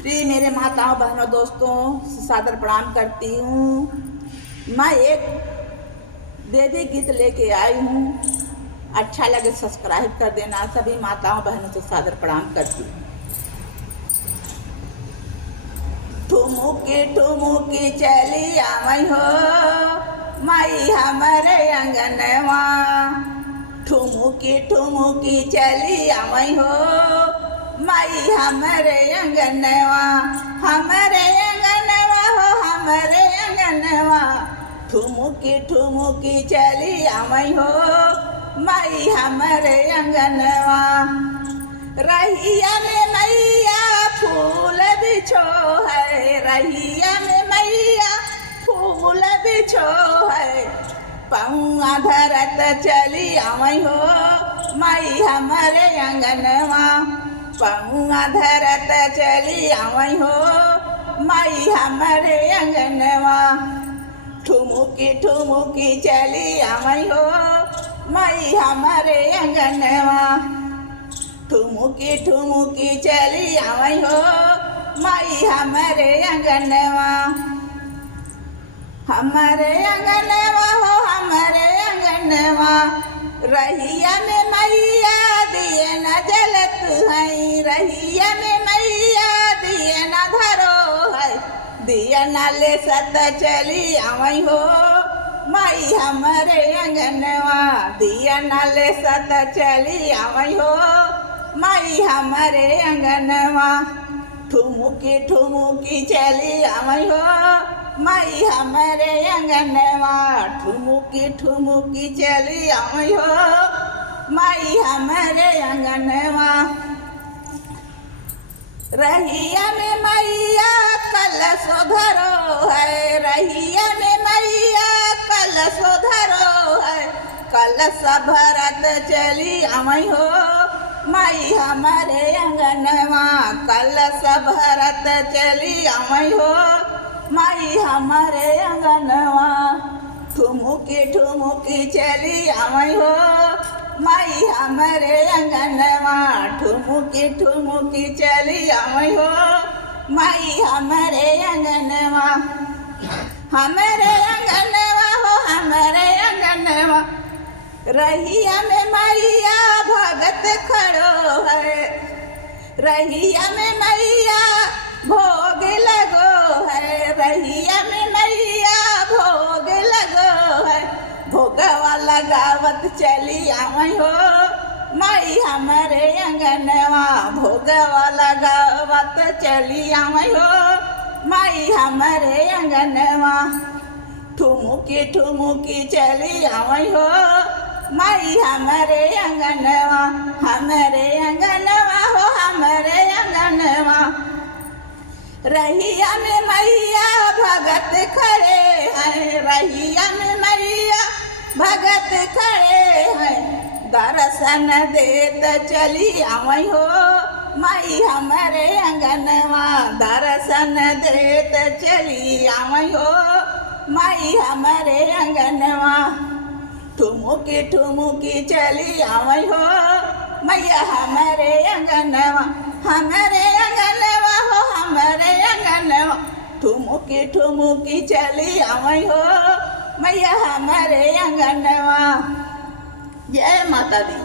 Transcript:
प्रिय मेरे माताओं बहनों दोस्तों सादर प्रणाम करती हूँ। मैं एक देवी गीत लेके आई हूँ। अच्छा लगे सब्सक्राइब कर देना। सभी माताओं बहनों से सादर प्रणाम करती हूँ। ठुमुकी ठुमुकी चली आवई हो माई हमारे अंगनवा। ठुमुकी ठुमुकी चली आवई हो माई हमारे अंगनवा। हमारे अंगनवा हो हमारे अंगनवा। ठुमुकी ठुमुकी चली आवई हो माई हमारे अंगनवा। रहिया में मैया फूल बिछो है। रहिया में मैया फूल बिछो है। पौआ धरत चली आवई हो माई हमारे अंगनवा। पौआ धरत चली आवई हो माई हमारे अंगनवा। ठुमुकी ठुमुकी चली आवई हो माई हमारे अंगनवा। ठुमुकी ठुमुकी चली आवई हो माई हमारे अंगनवा। हमारे अंगनवा हो हमारे अंगनवा। रहिया में मैया दिए न जलत है। रहिया में मैया दिए न धरो है। दिया न ले सत चली आवई हो माई हमारे अंगनवा। दिया न ले सत चली आवई हो माई हमारे अंगनवा। ठुमुकी ठुमुकी चली आवई हो माई हमारे अंगनवा। ठुमुकी ठुमुकी चली आवई हो माई हमारे अंगनवा। रहिया में मैया कलशो धरो है। रहिया में मैया कलशो धरो है। कलश भरत चली आवई हो माई हमारे अंगनवा। कलश भरत चली आवई हो माई हमारे अंगनवा। ठुमुकी ठुमुकी चली आवई हो माई हमारे अंगनवा। ठुमुकी ठुमुकी चली आवई हो माई हमारे अंगनवा। हमारे अंगनवा हो हमारे अंगनवा। रहिया में मैया भगत खड़ो है। रहिया में मैया भोग लगो है। रहिया में मैया भोग लगो है। भोगवा लगावत चली आवई हो माई हमारे अंगनवा। भोगवा लगावत चली आवई हो माई हमारे अंगनवा। ठुमुकी ठुमुकी चली आवई हो माई हमारे अंगनवा। हमारे अंगनवा हो हमारे अंगनवा। रहिया में मैया भगत खड़े हैं। रहिया में मैया भगत खड़े हैं। दर्शन देत चली आवई हो माई हमारे अंगनवा। दर्शन देत चली आवई हो माई हमारे अंगनवा। ठुमुकी ठुमुकी चली आवई हो मैया हमारे अंगनवा। हमारे अंगनवा हो हमारे अंगनवा। ठुमुकी ठुमुकी चली आवई हो मैया हमारे अंगनवा। जय माता दी।